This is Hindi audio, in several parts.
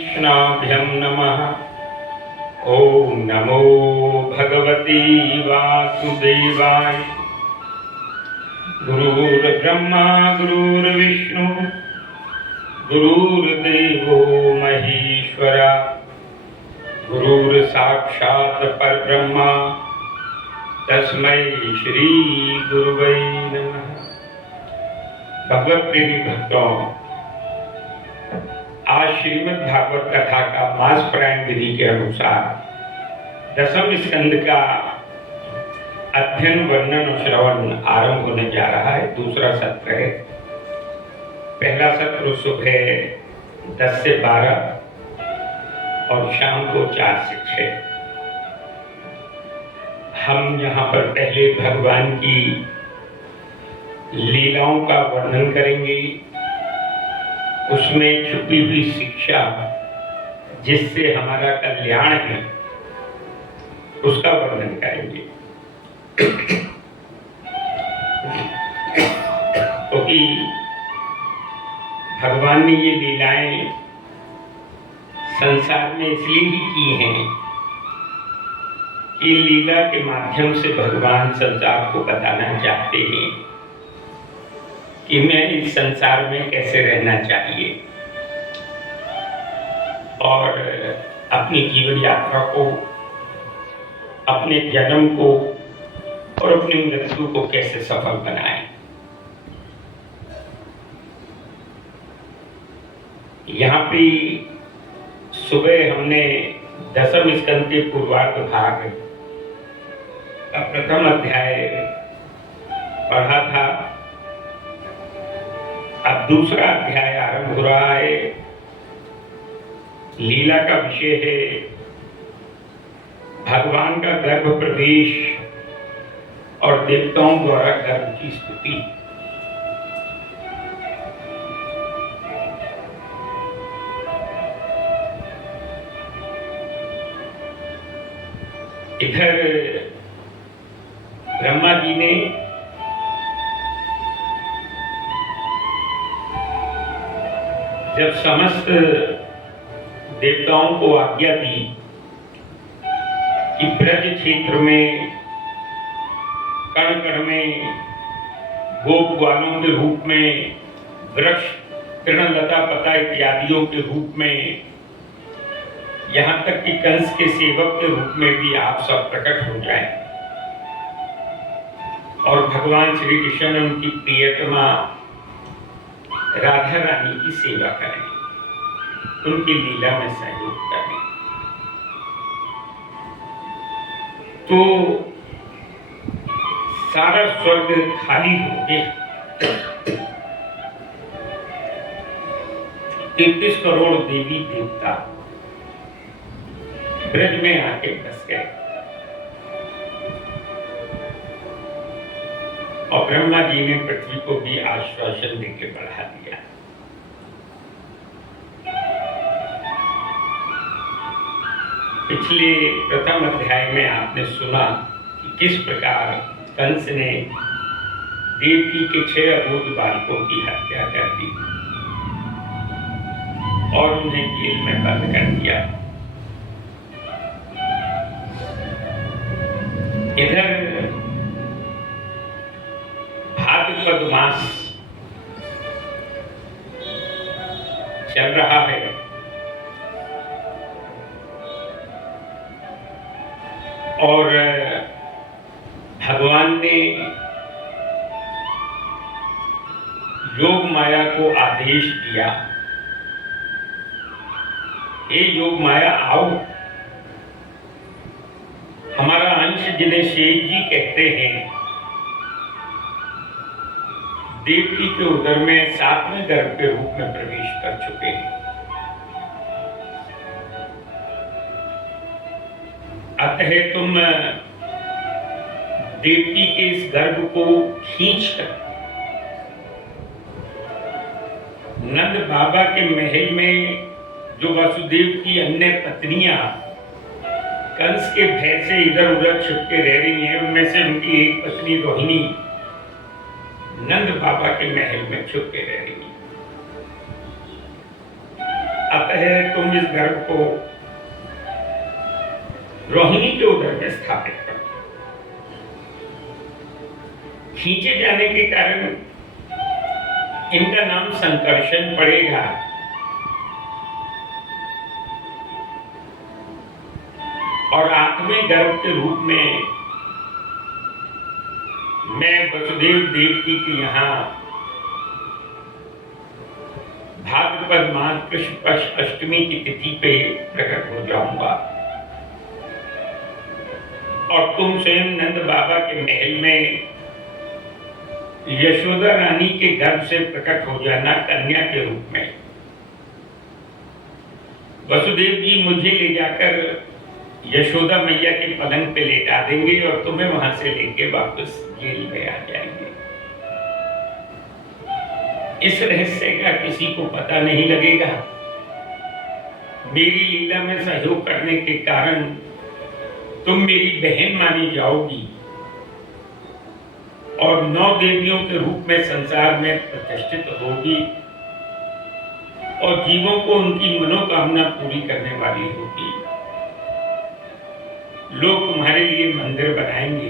कृष्णाभ्यं नमः। ओम नमो भगवती वासुदेवाय। गुरुर्ब्रह्मा गुरुर्विष्णु गुरुर्देवो महेश्वरा। गुरुर्साक्षात् परब्रह्मा तस्मै श्री गुरुवे नमः। भगवत प्रेमी भक्तों, आज श्रीमद् भागवत कथा का मास पुराण विधि के अनुसार दसम स्कंद का अध्ययन वर्णन और श्रवण आरंभ होने जा रहा है। दूसरा सत्र है। पहला सत्र सुबह 10 से 12 और शाम को 4 से 6। हम यहाँ पर पहले भगवान की लीलाओं का वर्णन करेंगे, उसमें छुपी हुई शिक्षा जिससे हमारा कल्याण है उसका वर्णन करेंगे। क्योंकि भगवान ने ये लीलाएं संसार में इसलिए ही की हैं कि लीला के माध्यम से भगवान संसार को बताना चाहते हैं कि मैं इस संसार में कैसे रहना चाहिए और अपनी जीवन यात्रा को, अपने जन्म को और अपनी मृत्यु को कैसे सफल बनाएं। यहाँ पे सुबह हमने दसम स्कंद के पूर्वार्ध भाग का प्रथम अध्याय पढ़ा था। अब दूसरा अध्याय आरंभ हो रहा है। लीला का विषय है भगवान का गर्भ प्रवेश और देवताओं द्वारा गर्भ की स्तुति। इधर ब्रह्मा जी ने जब समस्त देवताओं को आज्ञा दी कि ब्रज क्षेत्र में कण कण में गोप ग्वालों के रूप में, वृक्ष तृणलता पता इत्यादियों के रूप में, यहाँ तक कि कंस के सेवक के रूप में भी आप सब प्रकट हो जाएं और भगवान श्री कृष्ण उनकी प्रियतमा राधा रानी की सेवा करें, उनकी लीला में सहयोग करें। तो सारा स्वर्ग खाली हो गया। 33 करोड़ देवी देवता ब्रज में आके बस गए और ब्रह्मा जी ने पृथ्वी को भी आश्वासन देके बढ़ा दिया। पिछले प्रथम अध्याय में आपने सुना कि किस प्रकार कंस ने देवकी के 6 अबोध बालकों की हत्या कर दी और उन्हें जेल में बंद कर दिया। इधर भाद्रपद मास चल रहा है और भगवान ने योग माया को आदेश दिया, हे योग माया आओ। हमारा अंश जिन्हें शेष जी कहते हैं, देवकी के उदर में 7वें गर्भ के रूप में प्रवेश कर चुके हैं। अतः तुम देवकी के इस गर्भ को खींचकर नंद बाबा के महल में जो वसुदेव की अन्य पत्नियां कंस के भय से इधर उधर छुपके रह रही हैं, उनमें से उनकी एक पत्नी रोहिणी नंद बाबा के महल में छुप के रह रही। अतः तुम इस गर्भ को रोहिणी के उदर में स्थापित करो। खींचे जाने के कारण इनका नाम संकर्षण पड़ेगा। और आत्मे गर्भ के रूप में मैं वसुदेव देवकी के यहाँ भाद्रपद मास कृष्ण पक्ष अष्टमी की तिथि पे प्रकट हो जाऊंगा और तुम स्वयं नंद बाबा के महल में यशोदा रानी के गर्भ से प्रकट हो जाना कन्या के रूप में। वसुदेव जी मुझे ले जाकर यशोदा मैया के पलंग पे लेटा देंगे और तुम्हें वहां से लेके वापस जेल में आ जाएंगे। इस रहस्य का किसी को पता नहीं लगेगा। मेरी लीला में सहयोग करने के कारण तुम मेरी बहन मानी जाओगी और 9 देवियों के रूप में संसार में प्रतिष्ठित होगी और जीवों को उनकी मनोकामना पूरी करने वाली होगी। लोग तुम्हारे लिए मंदिर बनाएंगे।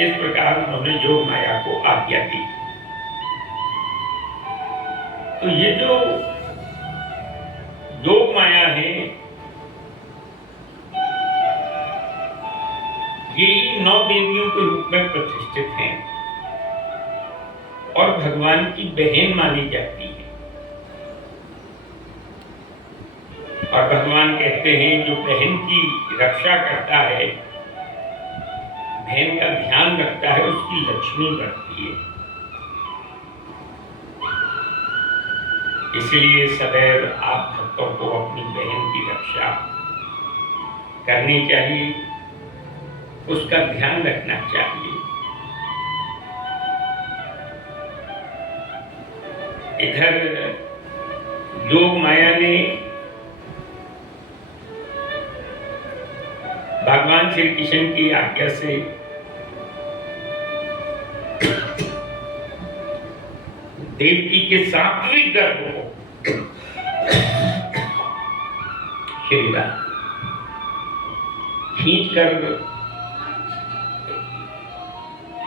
इस प्रकार उन्होंने योग माया को आज्ञा दी। तो ये जो योग माया है, ये 9 देवियों के रूप में प्रतिष्ठित हैं और भगवान की बहन मानी जाती है। और भगवान कहते हैं जो बहन की रक्षा करता है, बहन का ध्यान रखता है, उसकी लक्ष्मी बढ़ती है। इसलिए सदैव आप भक्तों को अपनी बहन की रक्षा करनी चाहिए, उसका ध्यान रखना चाहिए। इधर योग माया ने भगवान श्री कृष्ण की आज्ञा से देवकी के 7वें गर्भ को खींच कर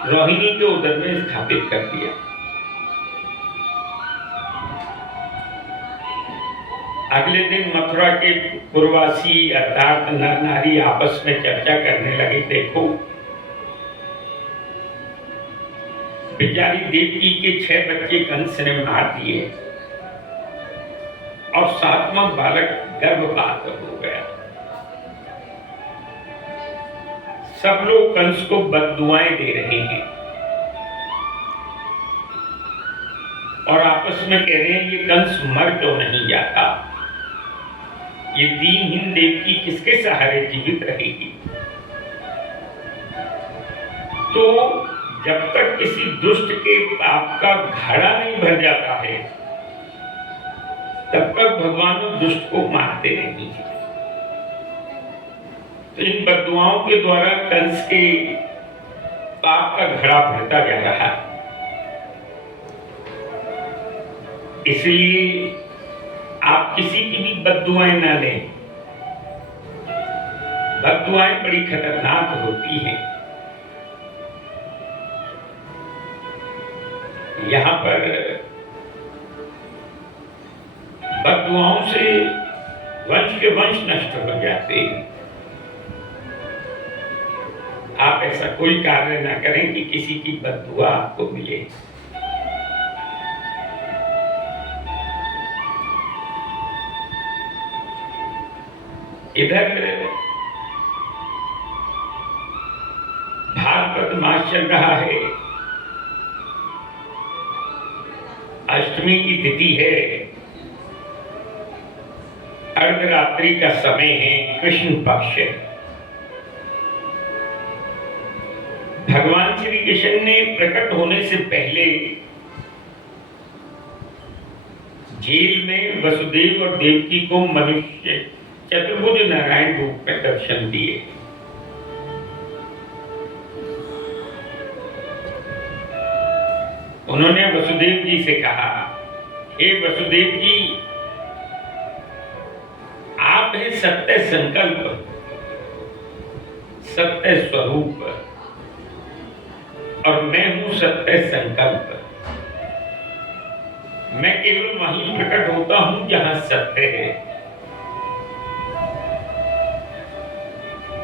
रोहिणी के उदर में स्थापित कर दिया। अगले दिन मथुरा के पूर्ववासी अर्थात नर नारी आपस में चर्चा करने लगे, देखो बेचारी देवकी के 6 बच्चे कंस ने मार दिए और 7वां बालक गर्भपात हो गया। सब लोग कंस को बद्दुआएं दे रहे हैं और आपस में कह रहे हैं ये कंस मर क्यों नहीं जाता, ये दीनहीन देवकी किसके सहारे जीवित रहेगी। तो जब तक किसी दुष्ट के पाप का घड़ा नहीं भर जाता है तब तक भगवान उस दुष्ट को मारते नहीं है। तो इन बद्दुआओं के द्वारा कंस के पाप का घड़ा भरता जा रहा है। इसलिए आप किसी की भी बद्दुआएं ना लें। बद्दुआएं बड़ी खतरनाक होती हैं। यहाँ पर बद्दुआओं से वंश के वंश नष्ट हो जाते हैं। आप ऐसा कोई कार्य ना करें कि किसी की बद्दुआ आपको मिले। इधर भाद्रपद मास चल रहा है, अष्टमी की तिथि है, अर्धरात्रि का समय है, कृष्ण पक्ष है। भगवान श्री कृष्ण ने प्रकट होने से पहले जेल में वसुदेव और देवकी को मनुष्य चतुर्भुज नारायण रूप में दर्शन दिए। उन्होंने वसुदेव जी से कहा हे वसुदेव जी, आप हैं सत्य संकल्प, सत्य स्वरूप, और मैं हूं सत्य संकल्प। मैं केवल वहीं प्रकट होता हूं जहां सत्य है।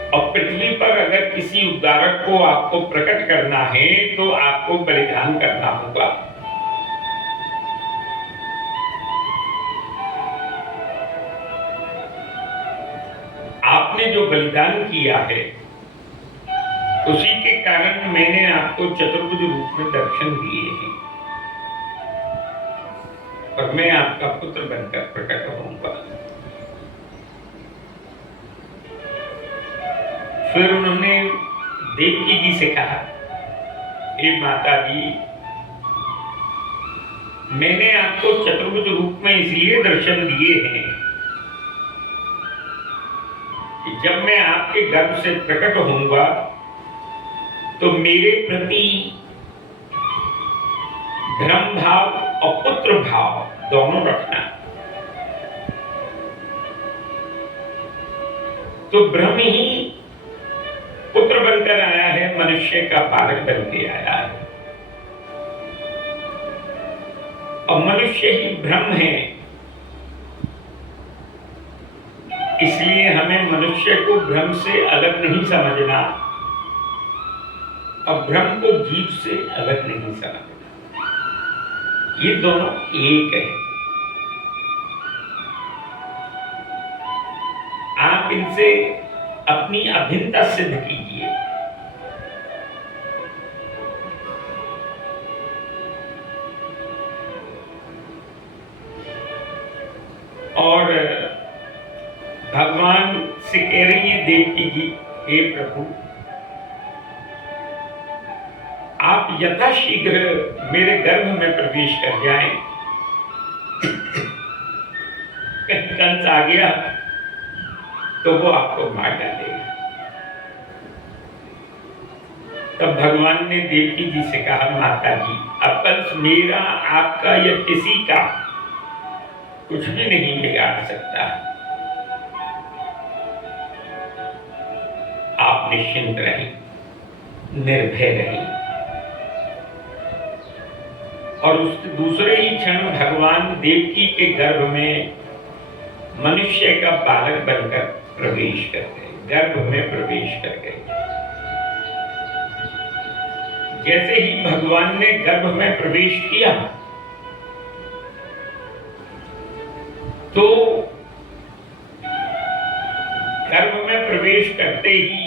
और पृथ्वी पर अगर किसी उद्धारक को आपको प्रकट करना है तो आपको बलिदान करना होगा। आपने जो बलिदान किया है उसी के कारण मैंने आपको चतुर्भुज रूप में दर्शन दिए हैं और मैं आपका पुत्र बनकर प्रकट होऊंगा। फिर उन्होंने देवकी जी से कहा, हे माता जी, मैंने आपको चतुर्भुज रूप में इसलिए दर्शन दिए हैं कि जब मैं आपके गर्भ से प्रकट होऊंगा तो मेरे प्रति ब्रह्म भाव और पुत्र भाव दोनों रखना। तो ब्रह्म ही पुत्र बनकर आया है, मनुष्य का पालक बन के आया है, और मनुष्य ही ब्रह्म है। इसलिए हमें मनुष्य को ब्रह्म से अलग नहीं समझना और ब्रह्म को जीव से अलग नहीं समझना। ये दोनों एक है। आप इनसे अपनी अभिन्नता सिद्ध कीजिए। और भगवान से कह रही है देवकी जी, हे प्रभु, आप यथाशीघ्र मेरे गर्भ में प्रवेश कर जाएं। कहीं कंस आ गया तो वो आपको मार डालेगा। तब भगवान ने देवकी जी से कहा, माता जी, अब कंस मेरा, आपका या किसी का कुछ भी नहीं बिगाड़ सकता। आप निश्चिंत रहें, निर्भय रहें। और उस दूसरे ही क्षण भगवान देवकी के गर्भ में मनुष्य का बालक बनकर प्रवेश कर गए, गर्भ में प्रवेश कर गए। जैसे ही भगवान ने गर्भ में प्रवेश किया तो गर्भ में प्रवेश करते ही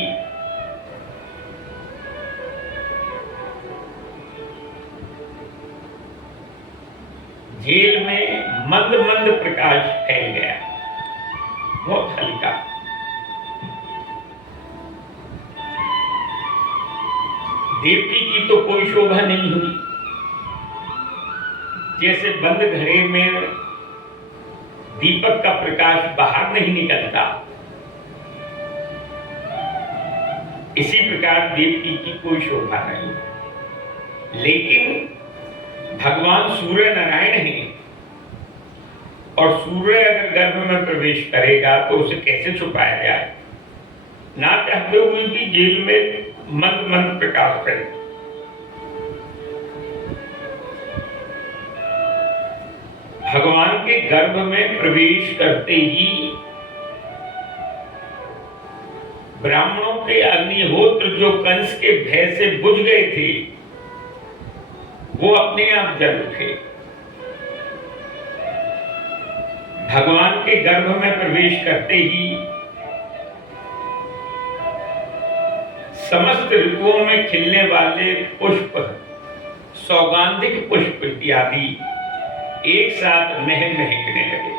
जेल में मंद मंद प्रकाश फैल गया, बहुत हल्का। देवकी की तो कोई शोभा नहीं हुई। जैसे बंद घड़े में दीपक का प्रकाश बाहर नहीं निकलता, इसी प्रकार देवकी की कोई शोभा नहीं। लेकिन भगवान सूर्य नारायण हैं, और सूर्य अगर गर्भ में प्रवेश करेगा तो उसे कैसे छुपाया जाए। ना चाहते हुए भी जेल में मंद मंद प्रकाश करे। भगवान के गर्भ में प्रवेश करते ही ब्राह्मणों के अग्निहोत्र जो कंस के भय से बुझ गए थे वो अपने आप जल उठे। भगवान के गर्भ में प्रवेश करते ही समस्त ऋतुओं में खिलने वाले पुष्प, सौगंधिक पुष्प इत्यादि एक साथ महकने लगे।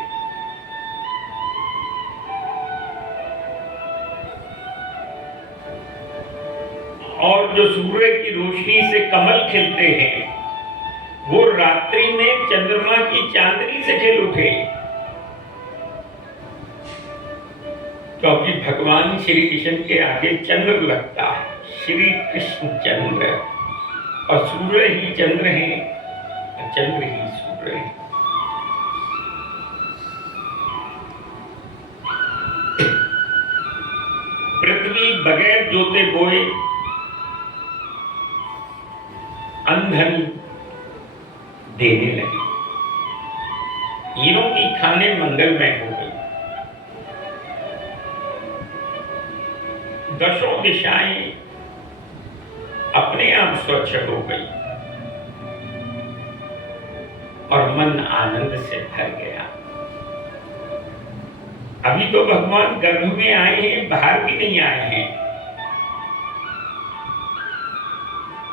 और जो सूर्य की रोशनी से कमल खिलते हैं वो रात्रि में चंद्रमा की चांदनी से खिल उठे, क्योंकि भगवान श्री कृष्ण के आगे चंद्र लगता है। श्री कृष्ण चंद्र, और सूर्य ही चंद्र है, चंद्र ही सूर्य है। बगैर जोते बोए अंधन देने लगे। हीरों की खाने मंगलमय हो गई। दशों दिशाएं अपने आप स्वच्छ हो गई और मन आनंद से भर गया। अभी तो भगवान गर्भ में आए हैं, बाहर भी नहीं आए हैं।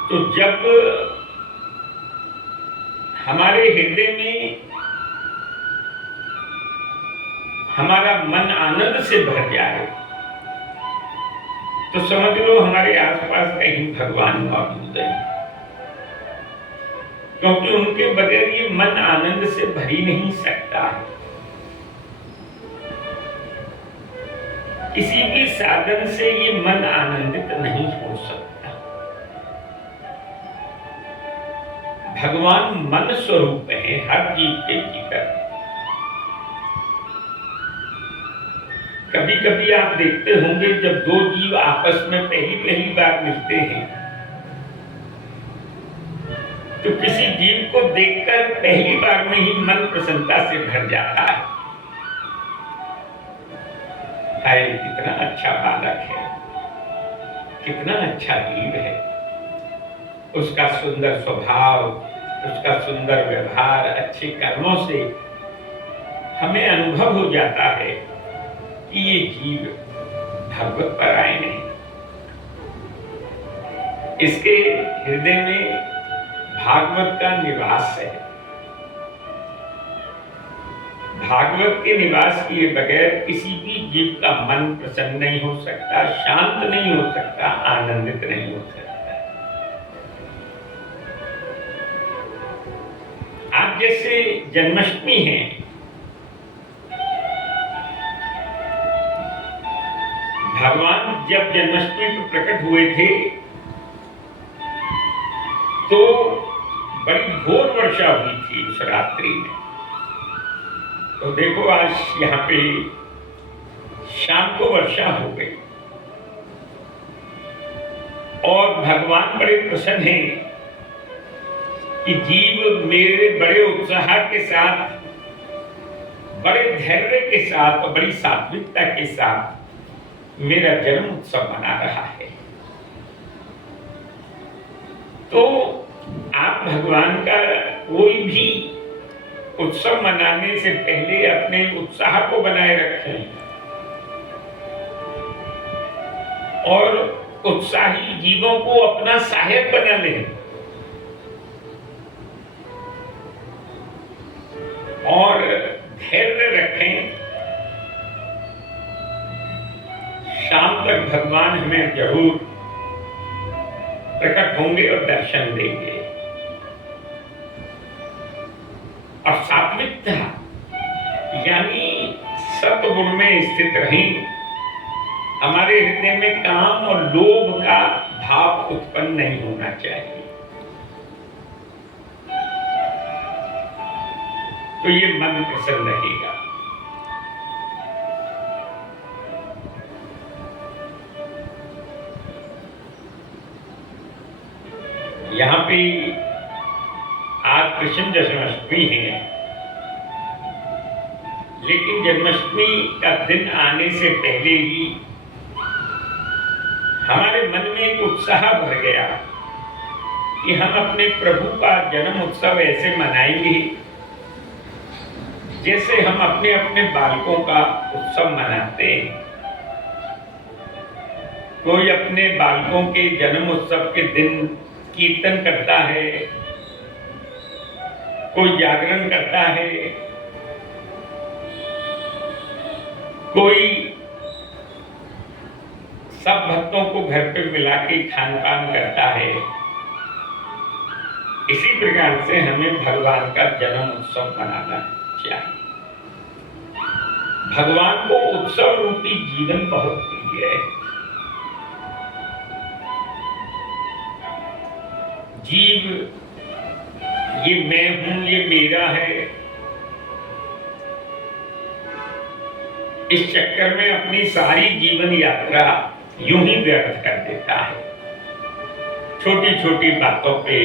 तो जब हमारे हृदय में हमारा मन आनंद से भर जाए तो समझ लो हमारे आसपास कहीं भगवान मौजूद है, क्योंकि उनके बगैर ये मन आनंद से भर ही नहीं सकता। किसी भी साधन से ये मन आनंदित नहीं हो सकता। भगवान मन स्वरूप है हर जीव के भीतर। कभी कभी आप देखते होंगे जब दो जीव आपस में पहली बार मिलते हैं तो किसी जीव को देखकर पहली बार में ही मन प्रसन्नता से भर जाता है। हाय कितना अच्छा बालक है, कितना अच्छा जीव है, उसका सुंदर स्वभाव, उसका सुंदर व्यवहार, अच्छे कर्मों से हमें अनुभव हो जाता है कि ये जीव भगवत परायण है। इसके हृदय में भागवत का निवास है। भागवत के निवास किए बगैर किसी भी जीव का मन प्रसन्न नहीं हो सकता, शांत नहीं हो सकता, आनंदित नहीं हो सकता। आज जैसे जन्माष्टमी है, भगवान जब जन्माष्टमी पर प्रकट हुए थे तो बड़ी घोर वर्षा हुई थी उस रात्रि में। तो देखो आज यहाँ पे शाम को वर्षा हो गई और भगवान बड़े प्रसन्न हैं कि जीव मेरे बड़े उत्साह के साथ, बड़े धैर्य के साथ और बड़ी सात्विकता के साथ मेरा जन्म उत्सव मना रहा है। तो आप भगवान का कोई भी उत्सव मनाने से पहले अपने उत्साह को बनाए रखें और उत्साही जीवों को अपना सहायक बना लें और धैर्य रखें। शाम तक भगवान हमें जरूर प्रकट होंगे और दर्शन देंगे। और सात्विकता यानी सत्वगुण में स्थित रहें। हमारे हृदय में काम और लोभ का भाव उत्पन्न नहीं होना चाहिए। तो ये मन प्रसन्न रहेगा। यहाँ पे आज कृष्ण जन्माष्टमी है, लेकिन जन्माष्टमी का दिन आने से पहले ही हमारे मन में एक उत्साह भर गया कि हम अपने प्रभु का जन्म उत्सव ऐसे मनाएंगे जैसे हम अपने अपने बालकों का उत्सव मनाते हैं। कोई अपने बालकों के जन्म उत्सव के दिन कीर्तन करता है, कोई जागरण करता है, कोई सब भक्तों को घर पे मिला के खान पान करता है। इसी प्रकार से हमें भगवान का जन्म उत्सव मनाना चाहिए। भगवान को उत्सव रूपी जीवन बहुत प्रिय है। जीव ये मैं हूं, ये मेरा है, इस चक्कर में अपनी सारी जीवन यात्रा यूं ही व्यर्थ कर देता है। छोटी छोटी बातों पे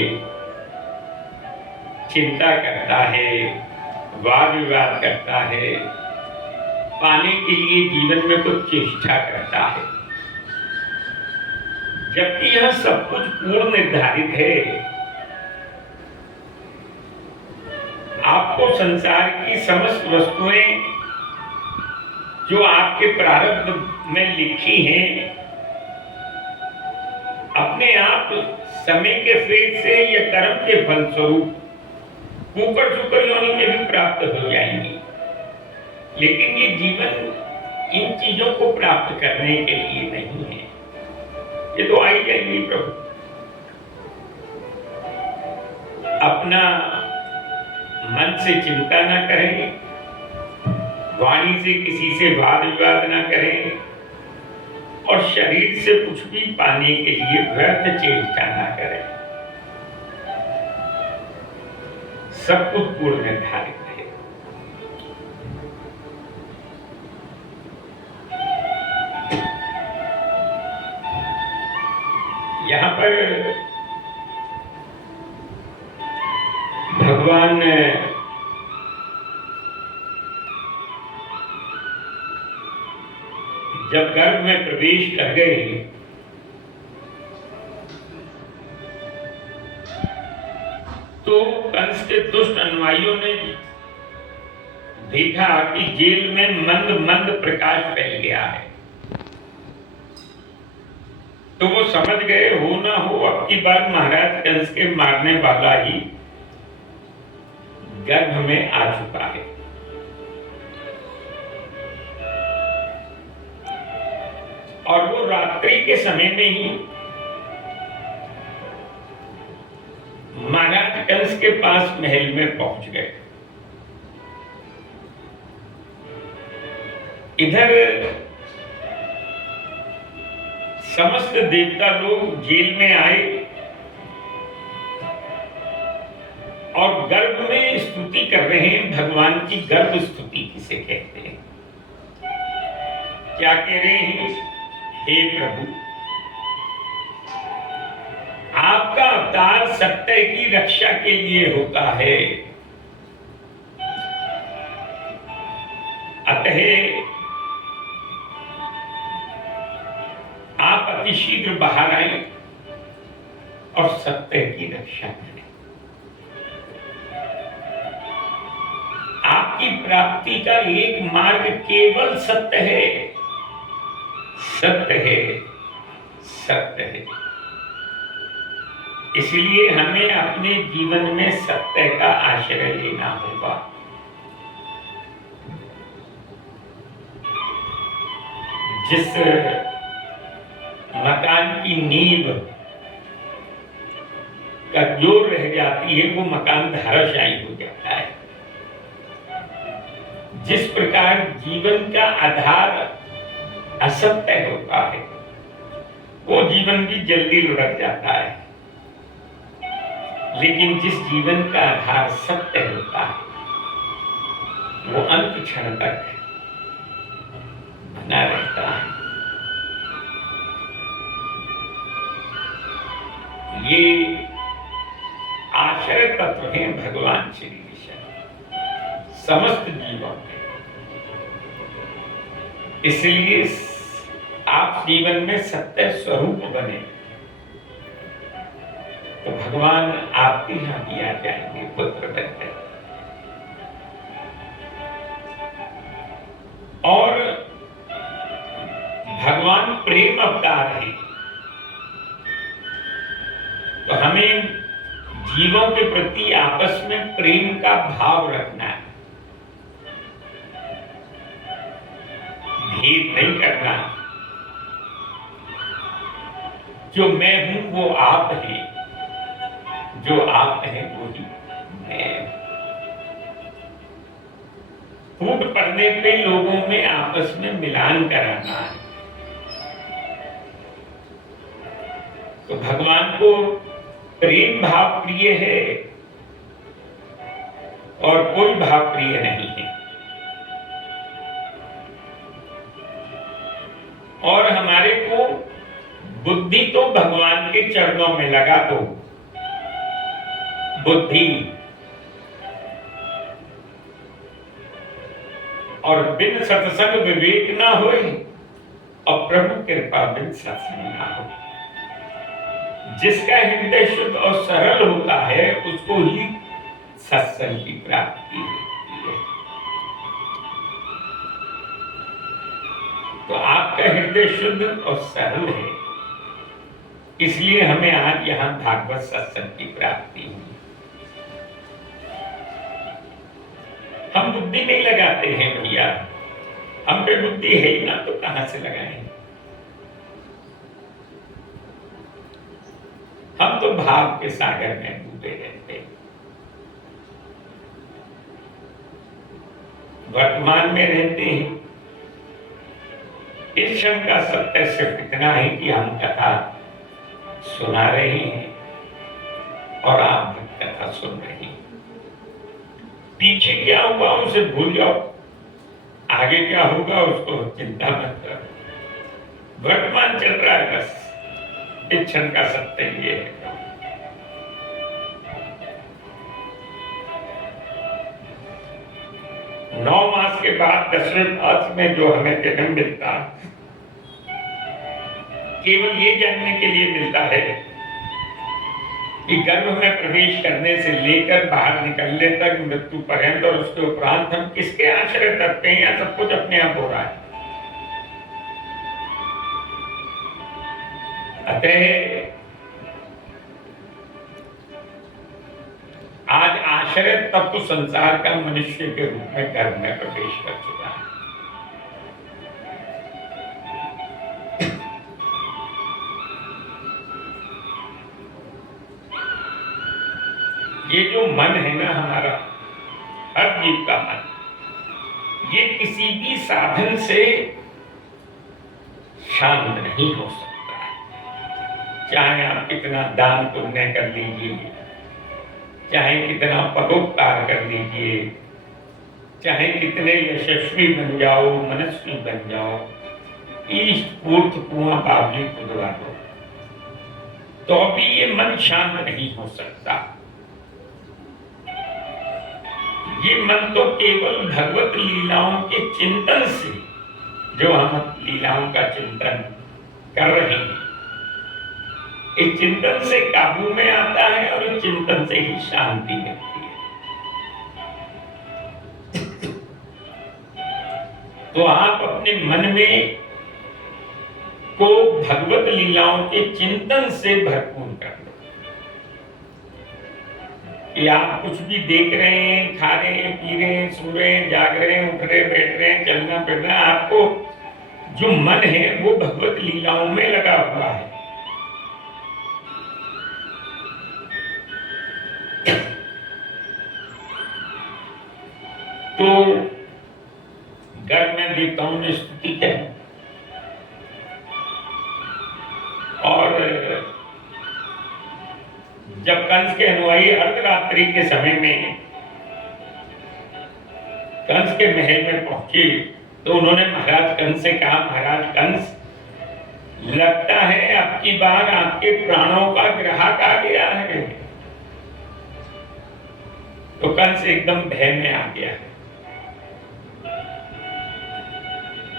चिंता करता है, वाद विवाद करता है, पाने के लिए जीवन में कुछ चेष्टा करता है, जबकि यह सब कुछ पूर्व निर्धारित है। आपको संसार की समस्त वस्तुएं जो आपके प्रारब्ध में लिखी हैं, अपने आप समय के फेर से या कर्म के फलस्वरूप ऊपर सुपर योनि में भी प्राप्त हो जाएंगी। लेकिन ये जीवन इन चीजों को प्राप्त करने के लिए नहीं है। ये तो आई जाएंगी प्रभु। अपना मन से चिंता ना करें, वाणी से किसी से वाद विवाद ना करें, और शरीर से कुछ भी पाने के लिए व्यर्थ चेष्टा ना करें। सब कुछ पूर्व निर्धारित है। यहां पर भगवान जब गर्भ में प्रवेश कर गए तो कंस के दुष्ट अनुयायियों ने देखा कि जेल में मंद मंद प्रकाश फैल गया है। तो वो समझ गए, हो ना हो अब की बार महाराज कंस के मारने वाला ही गर्भ में आ चुका है। और वो रात्रि के समय में ही महाराज कंस के पास महल में पहुंच गए। इधर समस्त देवता लोग जेल में आए और गर्भ में स्तुति कर रहे हैं। भगवान की गर्भ स्तुति किसे कहते हैं? क्या कह रहे हैं? हे प्रभु, आपका अवतार सत्य की रक्षा के लिए होता है, अतः आप अति शीघ्र बाहर आए और सत्य की रक्षा करें। आपकी प्राप्ति का एक मार्ग केवल सत्य है, सत्य है, सत्य है। इसलिए हमें अपने जीवन में सत्य का आश्रय लेना होगा। जिस मकान की नींव का जोर रह जाती है वो मकान धराशायी हो जाता है। जिस प्रकार जीवन का आधार असत्य होता है वो जीवन भी जल्दी लुढ़क जाता है, लेकिन जिस जीवन का आधार सत्य होता है वो अंत क्षण तक बना रहता है। ये आश्रय तत्व हैं भगवान श्री कृष्ण समस्त जीवों के। इसलिए आप जीवन में सत्य स्वरूप बने तो भगवान आपके यहां भी आ जाएंगे पुत्र बनकर। और भगवान प्रेम अवतार है, तो हमें जीवों के प्रति आपस में प्रेम का भाव रखना है, भेद नहीं करना। जो मैं हूं वो आप हैं, जो आप हैं वही मैं। फूट पड़ने पे लोगों में आपस में मिलान कराना है। तो भगवान को प्रेम भाव प्रिय है और कोई भाव प्रिय नहीं है। और हमारे को बुद्धि तो भगवान के चरणों में लगा दो। बुद्धि और बिन सत्संग विवेक ना होए, और प्रभु कृपा बिन सत्संग ना हो। जिसका हृदय शुद्ध और सरल होता है उसको ही सत्संग की प्राप्ति होती है। तो आपका हृदय शुद्ध और सरल है, इसलिए हमें आज यहां भागवत सत्संग की प्राप्ति हुई। हम बुद्धि नहीं लगाते हैं भैया, हम पे बुद्धि है ही ना, तो कहां से लगाएं? हम तो भाव के सागर में डूबे रहते हैं। वर्तमान में रहते हैं। इस क्षण का सत्य सिर्फ इतना है कि हम कथा सुना रहे हैं और आप कथा सुन रहे हैं। पीछे क्या हुआ उसे भूल जाओ, आगे क्या होगा उसको चिंता मत करो। वर्तमान चल रहा है, बस इस क्षण का सत्य ये है। 9 मास के बाद 10वें मास में जो हमें जन्म मिलता, केवल ये जानने के लिए मिलता है कि गर्भ में प्रवेश करने से लेकर बाहर निकलने तक मृत्यु पर्यंत और उसके उपरांत हम किसके आश्रय करते हैं, या सब कुछ अपने आप हो रहा है। अतः आज आश्रय तत्व संसार का मनुष्य के रूप में गर्भ में प्रवेश कर चुका है। ये जो मन है ना हमारा, हर जीव का मन, ये किसी भी साधन से शांत नहीं हो सकता है। चाहे आप कितना दान पुण्य कर लीजिए, चाहे कितना परोपकार कर लीजिए, चाहे कितने यशस्वी बन जाओ, मनस्वी बन जाओ, ईष्ट पूर्थ कुआं बावली खुदवा दो, तो भी ये मन शांत नहीं हो सकता। ये मन तो केवल भगवत लीलाओं के चिंतन से, जो हम लीलाओं का चिंतन कर रहे हैं, इस चिंतन से काबू में आता है और इस चिंतन से ही शांति मिलती है। तो आप अपने मन में को भगवत लीलाओं के चिंतन से भरपूर कर लो। कि आप कुछ भी देख रहे हैं, खा रहे हैं, पी रहे हैं, सो रहे हैं, जाग रहे हैं, उठ रहे, बैठ रहे हैं, चलना फिरना, आपको जो मन है वो भगवत लीलाओं में लगा हुआ है। तो घर में देवताओं ने स्तुति की और जब कंस के अनुयायी अर्धरात्रि के समय में कंस के महल में पहुंचे तो उन्होंने महाराज कंस से कहा, महाराज कंस, लगता है अब की बार आपके प्राणों का ग्राहक आ गया है। तो कंस एकदम भय में आ गया है।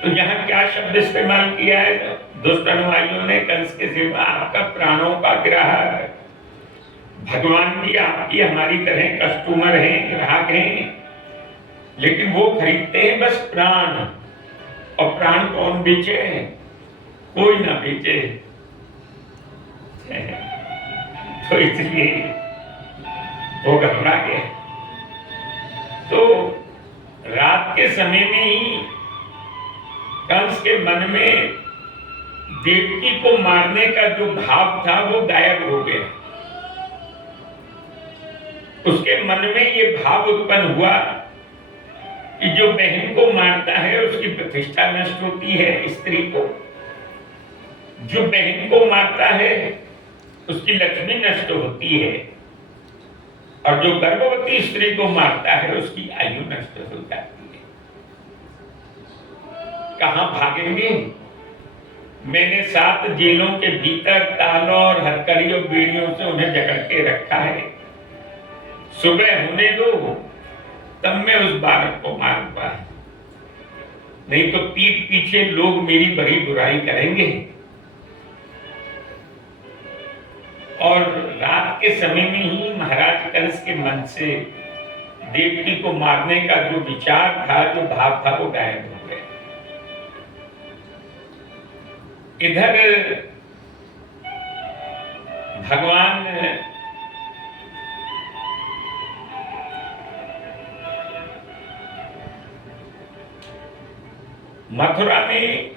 तो यहाँ क्या शब्द इस्तेमाल किया है दुष्ट अनुयायियों ने कंस के सेवा, आपका प्राणों का ग्राहक। भगवान भी आपकी हमारी तरह कस्टमर हैं, ग्राहक हैं, लेकिन वो खरीदते हैं बस प्राण, और प्राण कौन बेचे? कोई ना बेचे। तो इसलिए वो घबरा गए। तो रात के समय में ही कंस के मन में देवकी को मारने का जो भाव था वो गायब हो गया। उसके मन में ये भाव उत्पन्न हुआ कि जो बहन को मारता है उसकी प्रतिष्ठा नष्ट होती है, स्त्री को जो बहन को मारता है उसकी लक्ष्मी नष्ट होती है, और जो गर्भवती स्त्री को मारता है उसकी आयु नष्ट हो जाती है। कहां भागेंगे? मैंने 7 जेलों के भीतर तालों और हथकड़ियों बेड़ियों से उन्हें जकड़ के रखा है। सुबह होने दो, तब मैं उस बालक को मारूंगा, नहीं तो पीठ पीछे लोग मेरी बड़ी बुराई करेंगे। और रात के समय में ही महाराज कंस के मन से देवकी को मारने का जो विचार था, जो भाव था, वो गायब हो गया। इधर भगवान मथुरा में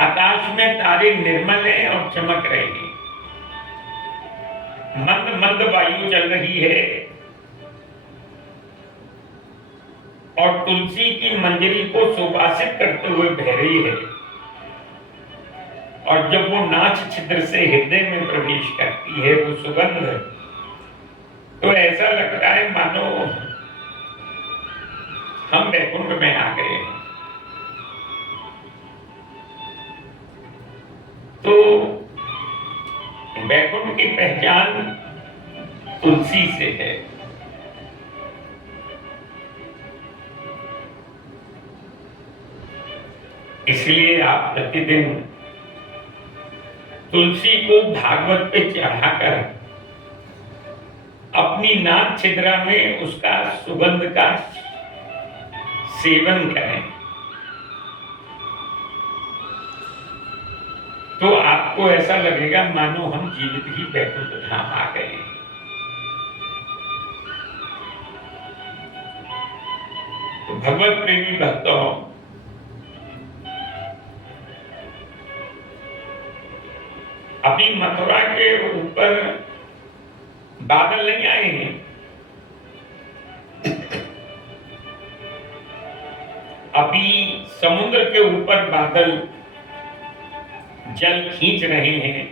आकाश में तारे निर्मल हैं और चमक रहे हैं। मंद मंद वायु चल रही है और तुलसी की मंजरी को सुवासित करते हुए बह रही है। और जब वो नाच छिद्र से हृदय में प्रवेश करती है, वो सुगंध, तो ऐसा लगता है मानो हम वैकुंठ में आ गए हैं। तो वैकुंठ की पहचान तुलसी से है। इसलिए आप प्रतिदिन तुलसी को भागवत पे चढ़ाकर अपनी नाक छिद्रा में उसका सुगंध का सेवन करें, तो आपको ऐसा लगेगा मानो हम जीवित ही वैकुंठ धाम आ गए। तो भगवत प्रेमी भक्तों, अभी मथुरा के ऊपर बादल नहीं आए हैं, अभी समुद्र के ऊपर बादल जल खींच रहे हैं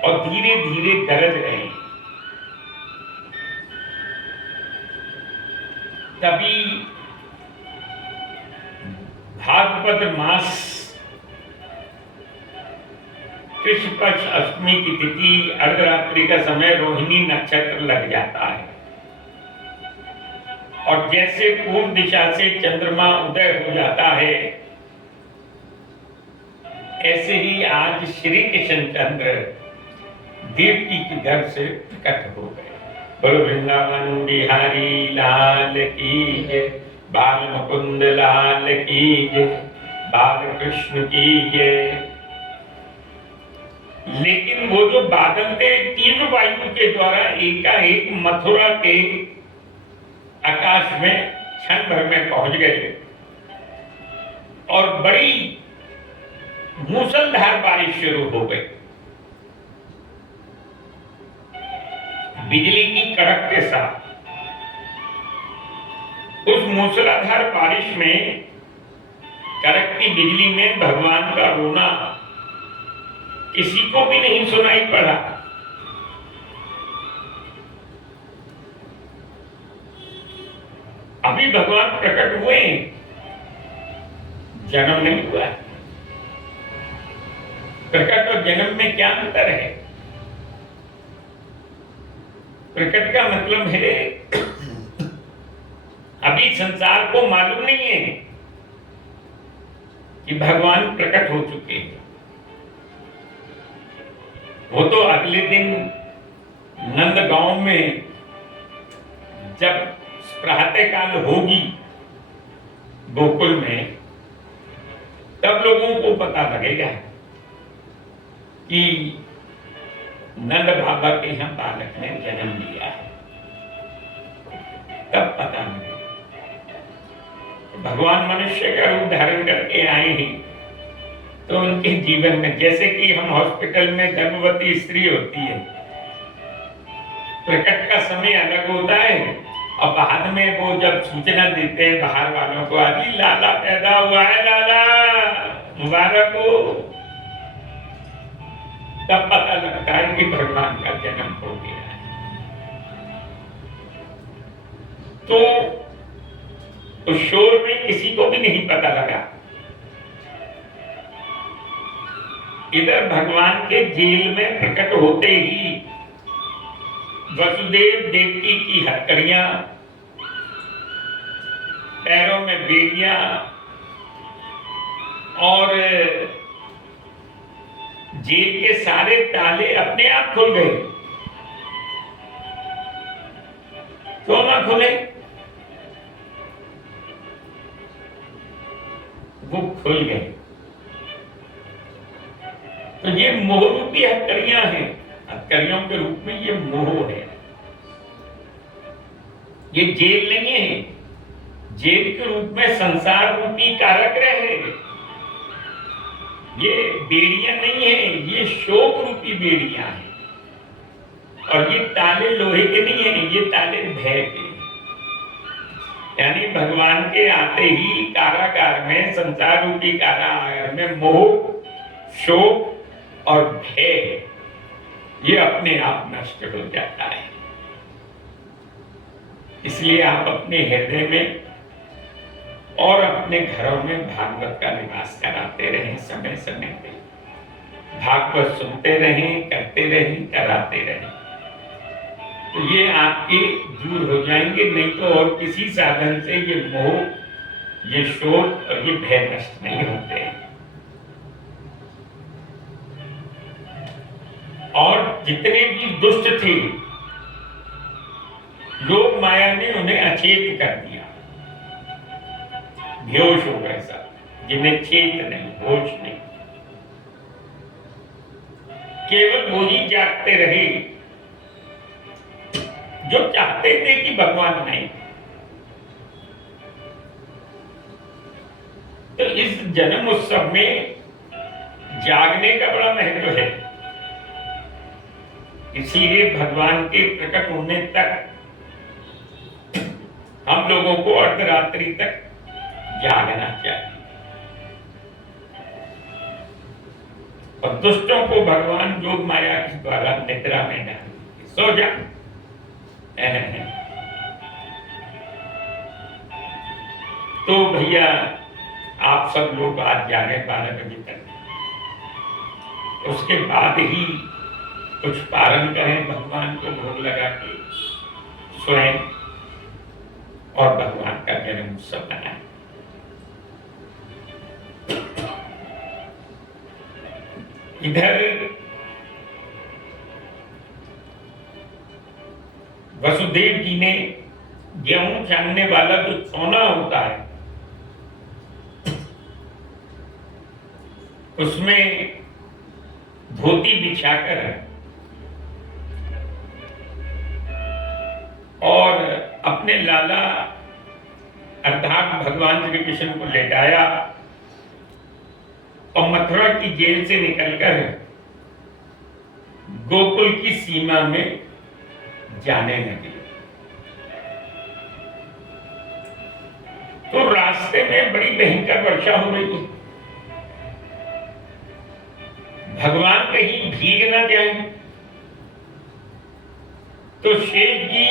और धीरे धीरे गरज रहे हैं। तभी भाद्रपद मास कृष्ण पक्ष अष्टमी की तिथि अर्धरात्रि का समय रोहिणी नक्षत्र लग जाता है और जैसे पूर्व दिशा से चंद्रमा उदय हो जाता है, ऐसे ही आज श्री कृष्ण चंद्र देवकी के घर से प्रकट हो गए। बोलो वृंदावन बिहारी लाल की जय, बाल मुकुंद लाल की जय, बाल कृष्ण की जय। लेकिन वो जो बादल थे तीव्र वायु के द्वारा एकाएक मथुरा के आकाश में क्षण भर में पहुंच गए और बड़ी मूसलधार बारिश शुरू हो गई। बिजली की कड़क के साथ उस मूसलाधार बारिश में कड़कती बिजली में भगवान का रोना किसी को भी नहीं सुनाई पड़ा। अभी भगवान प्रकट हुए, जन्म नहीं हुआ। प्रकट और जन्म में क्या अंतर है? प्रकट का मतलब है अभी संसार को मालूम नहीं है कि भगवान प्रकट हो चुके हैं। वो तो अगले दिन नंदगांव में जब प्रातःकाल होगी गोकुल में, तब लोगों को पता लगेगा कि नंद बाबा के यहाँ बालक ने जन्म लिया है, तब पता लगेगा। भगवान मनुष्य का रूप धारण करके आए हैं, तो उनके जीवन में जैसे कि हम हॉस्पिटल में गर्भवती स्त्री होती है, प्रकट का समय अलग होता है और बाद में वो जब सूचना देते हैं बाहर वालों को, अभी लाला पैदा हुआ है, लाला मुबारक हो, तब पता लगता है कि भगवान का जन्म हो गया है। तो उस शोर में किसी को भी नहीं पता लगा इधर भगवान के जेल में प्रकट होते ही वसुदेव देवकी की हथकड़ियां, पैरों में बेड़ियां और जेल के सारे ताले अपने आप खुल गए। क्यों ना खुले? वो खुल गए। तो ये मोह रूपी हथकड़ियां हैं। हथकड़ियों के रूप में ये मोह है। ये जेल नहीं है। जेल के रूप में संसार रूपी कारागृह है। ये बेड़ियां नहीं है, ये शोक रूपी बेड़ियां हैं। और ये ताले लोहे के नहीं है, ये ताले भय के। यानी भगवान के आते ही कारागार में, संसार रूपी कारागार में मोह, शोक और भय ये अपने आप नष्ट हो जाता है। इसलिए आप अपने हृदय में और अपने घरों में भागवत का निवास कराते रहें। समय समय पे भागवत सुनते रहें, करते रहें, कराते रहें, तो ये आपके दूर हो जाएंगे। नहीं तो और किसी साधन से ये मोह, ये शोक और ये भय नष्ट नहीं होते हैं। और जितने भी दुष्ट थे, लोग माया ने उन्हें अचेत कर दिया, बेहोश हो गए सब, जिन्हें चेत नहीं, होश नहीं। केवल वो ही जागते रहे जो चाहते थे कि भगवान आए। तो इस जन्म उत्सव में जागने का बड़ा महत्व है। इसीलिए भगवान के प्रकट होने तक हम लोगों को अर्धरात्रि तक जागना चाहिए। और दुष्टों को भगवान योग माया के द्वारा निद्रा में डाल, सो जा। तो भैया आप सब लोग आज जागे 12 बजे तक, उसके बाद ही कुछ पारण करें, भगवान को भोग लगा के स्वयं, और भगवान का जन्म उत्सव मनाएं। इधर वसुदेव जी ने गेहूं छानने वाला जो सोना होता है, उसमें धोती बिछाकर और अपने लाला अर्थात भगवान श्री कृष्ण को लेटाया और मथुरा की जेल से निकलकर गोकुल की सीमा में जाने लगे। तो रास्ते में बड़ी भयंकर वर्षा हो रही है। भगवान कहीं भीग ना जाए, तो शेष जी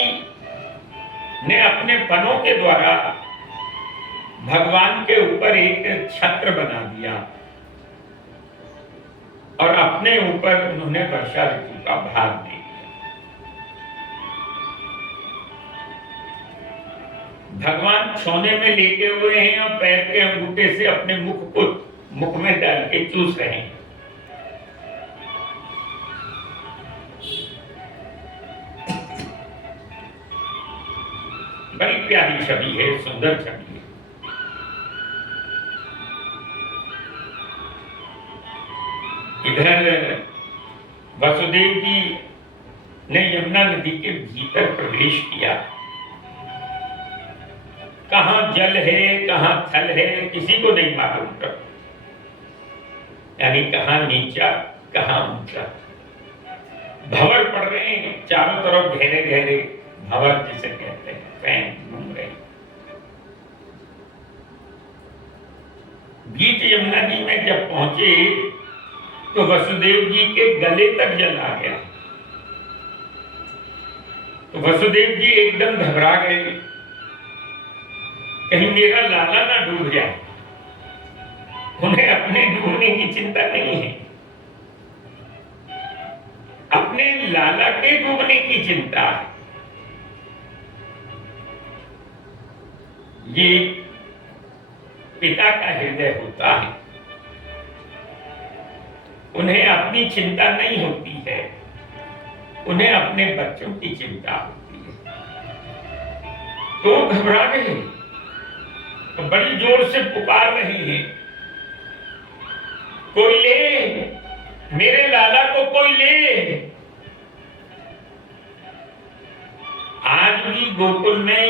ने अपने फनों के द्वारा भगवान के ऊपर एक छत्र बना दिया और अपने ऊपर उन्होंने वर्षा ऋतु का भाग दे दिया। भगवान सोने में लेटे हुए हैं और पैर के अंगूठे से अपने मुख को मुख में डाल के चूस रहे हैं। बड़ी प्यारी छवि है, सुंदर छवि है। इधर वसुदेव जी ने यमुना नदी के भीतर प्रवेश किया। कहां जल है, कहां थल है, किसी को नहीं मालूम था। यानी कहां नीचा, कहां ऊंचा। भंवर पड़ रहे हैं चारों तरफ, घेरे घेरे भंवर जिसे कहते हैं, फैन घूम रहे। बीच यमुना जी में जब पहुंचे तो वसुदेव जी के गले तक जल आ गया। तो वसुदेव जी एकदम घबरा गए, कहीं मेरा लाला ना डूब जाए। उन्हें अपने डूबने की चिंता नहीं है, अपने लाला के डूबने की चिंता है। ये पिता का हृदय होता है, उन्हें अपनी चिंता नहीं होती है, उन्हें अपने बच्चों की चिंता होती है। तो घबरा गए, तो बड़ी जोर से पुकार रही है, कोई ले, मेरे लाला को कोई ले। आज भी गोकुल में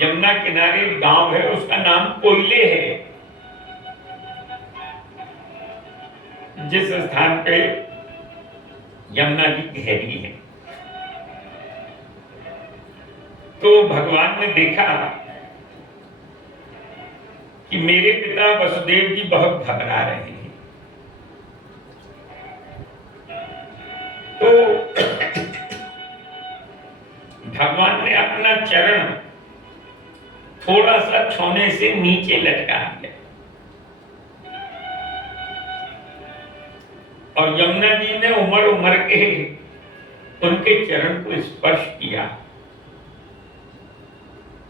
यमुना किनारे गांव है, उसका नाम कोयले है, जिस स्थान पे यमुना जी गहरी है। तो भगवान ने देखा कि मेरे पिता वसुदेव जी बहुत घबरा रहे हैं, तो भगवान ने अपना चरण थोड़ा सा छौने से नीचे लटका दिया और यमुना जी ने उमड़ उमड़ के उनके चरण को स्पर्श किया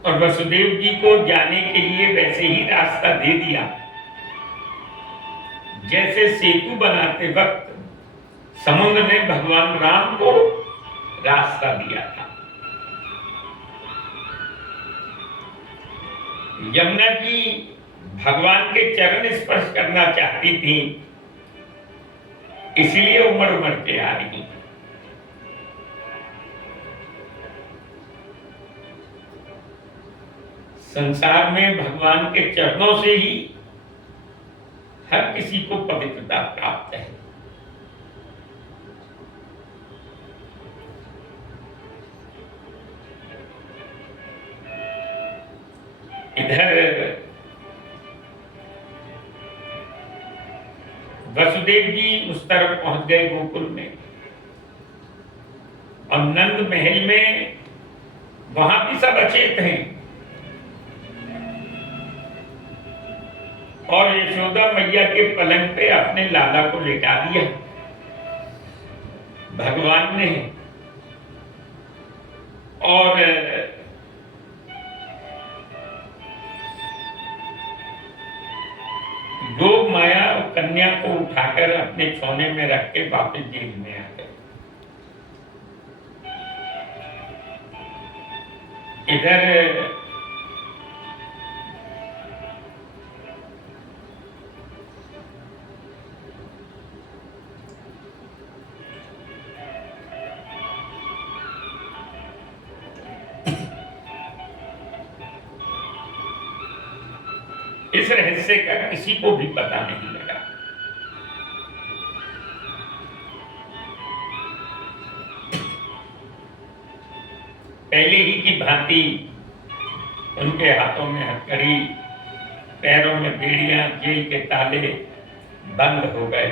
और वसुदेव जी को जाने के लिए वैसे ही रास्ता दे दिया जैसे सेतु बनाते वक्त समुद्र ने भगवान राम को रास्ता दिया था। यमुना जी भगवान के चरण स्पर्श करना चाहती थी, इसलिए उमड़ उमड़ के आ रही। संसार में भगवान के चरणों से ही हर किसी को पवित्रता प्राप्त है। इधर वसुदेव जी उस तरफ पहुंच गए गोकुल में और नंद महल में वहां भी सब अचेत हैं और यशोदा मैया के पलंग पे अपने लाला को लेटा दिया भगवान ने। और योग माया कन्या को उठाकर अपने छौने में रख के वापस जेल में आ गए। इधर इस रहस्य का किसी को भी पता नहीं लगा। पहले ही की भांति उनके हाथों में हथकड़ी, पैरों में बेड़ियां, जेल के ताले बंद हो गए।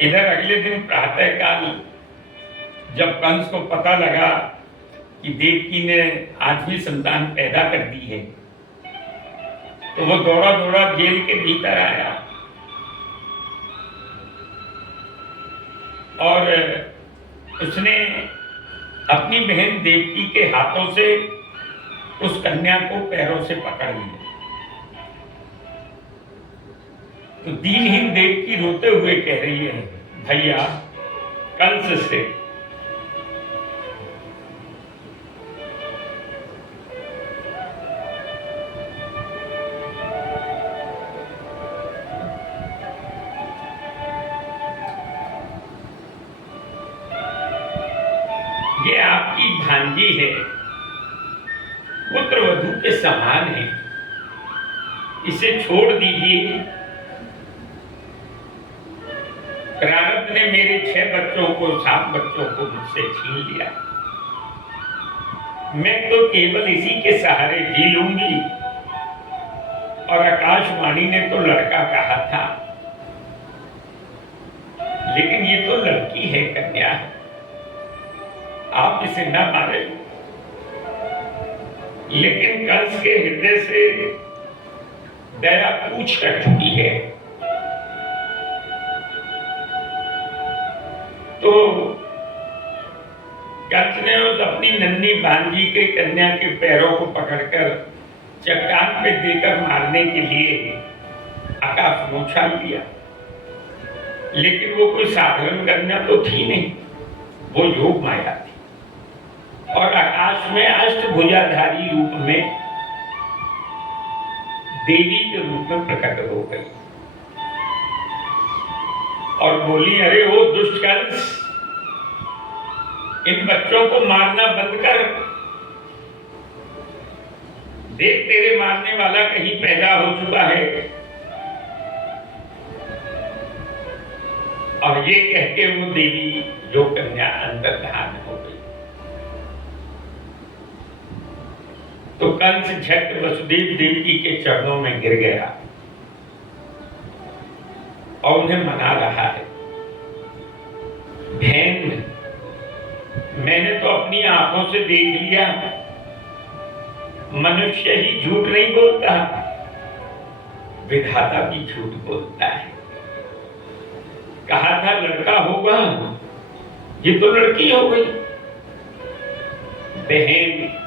इधर अगले दिन प्रातःकाल जब कंस को पता लगा कि देवकी ने आज भी संतान पैदा कर दी है, तो वो दौड़ा दौड़ा जेल के भीतर आया और उसने अपनी बहन देवकी के हाथों से उस कन्या को पैरों से पकड़ लिया। तो दीनहीन देवकी रोते हुए कह रही है, भैया कंस से ये आपकी भांजी है, पुत्र वधू के समान है, इसे छोड़ दीजिए। प्रारब्ध ने मेरे 6 बच्चों को, 7 बच्चों को मुझसे छीन लिया। मैं तो केवल इसी के सहारे जी लूंगी। और आकाशवाणी ने तो लड़का कहा था, लेकिन ये तो लड़की है, कन्या है, आप इसे न मारे। लेकिन कंस के हृदय से दया पूछ कर चुकी है। तो कंस ने उस अपनी नन्ही भांजी के कन्या के पैरों को पकड़कर चट्टान पे देकर मारने के लिए आकाश में उछाल दिया, लेकिन वो कोई साधारण कन्या तो थी नहीं, वो योग माया थी और आकाश में अष्टभुजाधारी रूप में देवी के रूप में प्रकट हो गई और बोली, अरे वो दुष्ट कंस, इन बच्चों को मारना बंद कर, देख तेरे मारने वाला कहीं पैदा हो चुका है। और ये कह के वो देवी जो कन्या अंतर्धान हो गई। तो कंस झट वसुदेव देवी के चरणों में गिर गया और उन्हें मना रहा है, बहन मैंने तो अपनी आंखों से देख लिया, मनुष्य ही झूठ नहीं बोलता, विधाता भी झूठ बोलता है। कहा था लड़का होगा, ये तो लड़की हो गई। बहन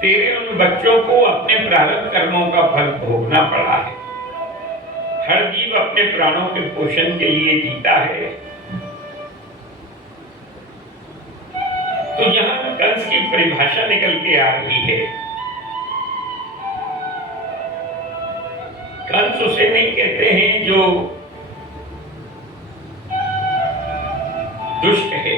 तेरे उन बच्चों को अपने प्रारब्ध कर्मों का फल भोगना पड़ा है। हर जीव अपने प्राणों के पोषण के लिए जीता है। तो यहां कंस की परिभाषा निकल के आ रही है। कंस उसे नहीं कहते हैं जो दुष्ट है,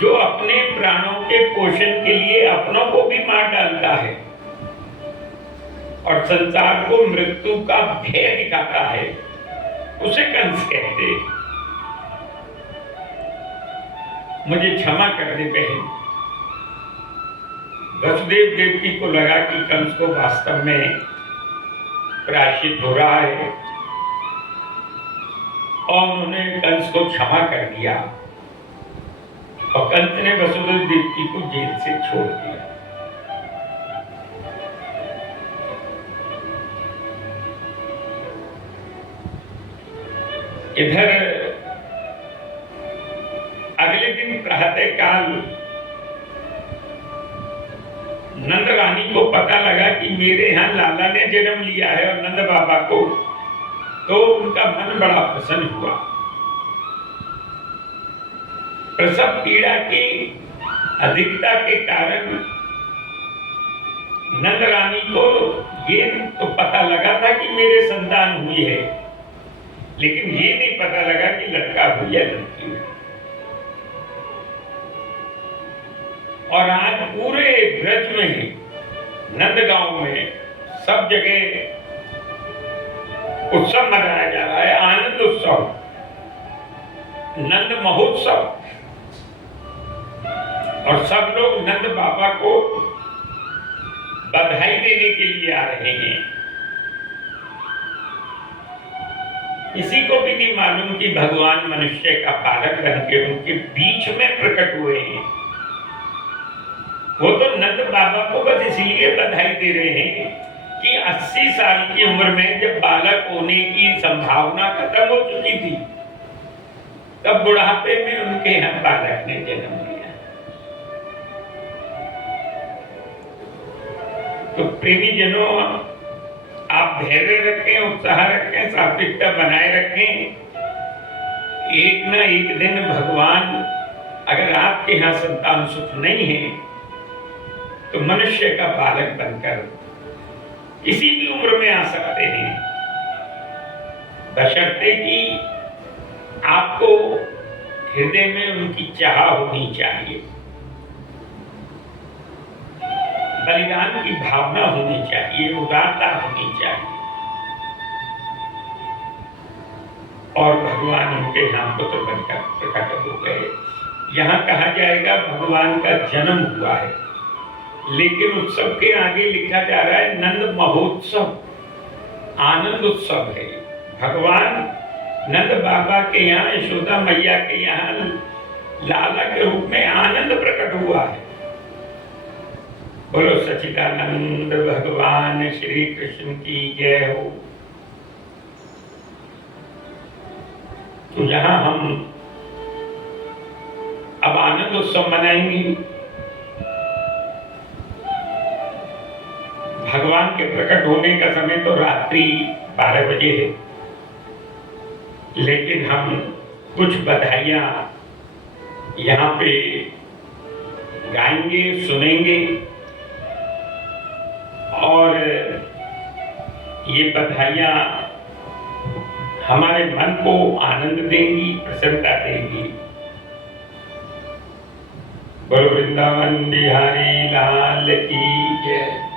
जो अपने प्राणों के पोषण के लिए अपनों को भी मार डालता है और संसार को मृत्यु का भय दिखाता है, उसे कंस कहते हैं। मुझे क्षमा कर दे बहन। वसुदेव देवकी को लगा कि कंस को वास्तव में प्रायश्चित हो रहा है और उन्होंने कंस को क्षमा कर दिया और कंस ने वसुदेव देवकी को जेल से छोड़ दिया। इधर अगले दिन प्रातः काल नंद रानी को पता लगा कि मेरे यहाँ लाला ने जन्म लिया है और नंद बाबा को, तो उनका मन बड़ा प्रसन्न हुआ। प्रसव पीड़ा की अधिकता के कारण नंद रानी को ये तो पता लगा था कि मेरे संतान हुई है, लेकिन ये नहीं पता लगा कि लड़का हुई या लड़की हुई। और आज पूरे ब्रज में, नंदगांव में सब जगह उत्सव मनाया जा रहा है, आनंद उत्सव, नंद महोत्सव, और सब लोग नंद बाबा को बधाई देने के लिए आ रहे हैं। किसी को भी नहीं मालूम कि भगवान मनुष्य का बालक बन के उनके बीच में प्रकट हुए हैं। वो तो नंद बाबा को बस इसलिए बधाई दे रहे हैं कि 80 साल की उम्र में जब बालक होने की संभावना खत्म हो चुकी थी, तब बुढ़ापे में उनके यहाँ बालक ने जन्म लिया। तो प्रेमी जनों, आप धैर्य रखें, उत्साह रखें, सात्विकता बनाए रखें। एक न एक दिन भगवान, अगर आपके यहाँ संतान सुख नहीं है, तो मनुष्य का बालक बनकर किसी भी उम्र में आ सकते हैं, बशर्ते कि आपको हृदय में उनकी चाह होनी चाहिए, बलिदान की भावना होनी चाहिए, उदारता होनी चाहिए, और भगवान उनके यहाँ पुत्र बनकर प्रकट हो गए। यहाँ कहा जाएगा भगवान का जन्म हुआ है, लेकिन उत्सव के आगे लिखा जा रहा है नंद महोत्सव, आनंद उत्सव है। भगवान नंद बाबा के यहाँ, यशोदा मैया के यहाँ लाला के रूप में आनंद प्रकट हुआ है। बोलो सच्चिदानंद भगवान श्री कृष्ण की जय हो। तो यहाँ हम अब आनंद उत्सव मनाएंगे। भगवान के प्रकट होने का समय तो रात्रि 12 बजे है, लेकिन हम कुछ बधाइयां यहाँ पे गाएंगे, सुनेंगे और ये बधाइयां हमारे मन को आनंद देंगी, प्रसन्नता देंगी। बोलो वृंदावन बिहारी लाल की जय।